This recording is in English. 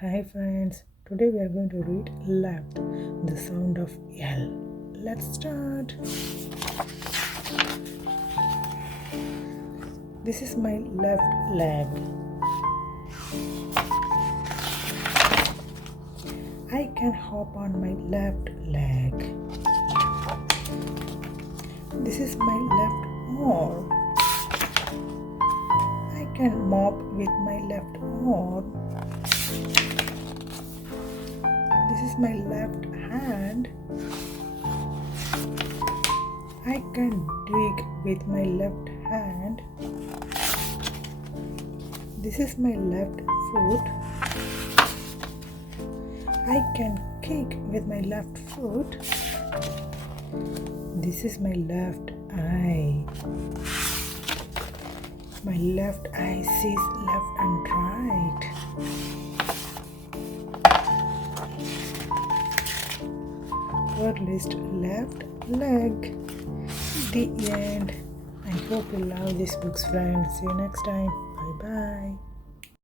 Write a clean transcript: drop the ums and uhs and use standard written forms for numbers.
Hi friends, today we are going to read left, the sound of L. Let's start. This is my left leg. I can hop on my left leg. This is my left arm. I can mop with my left arm. This is my left hand. I can dig with my left hand. This is my left foot. I can kick with my left foot. This is my left eye. My left eye sees left and right. Word list left leg. The end. I hope you love these books, friends. See you next time. Bye bye.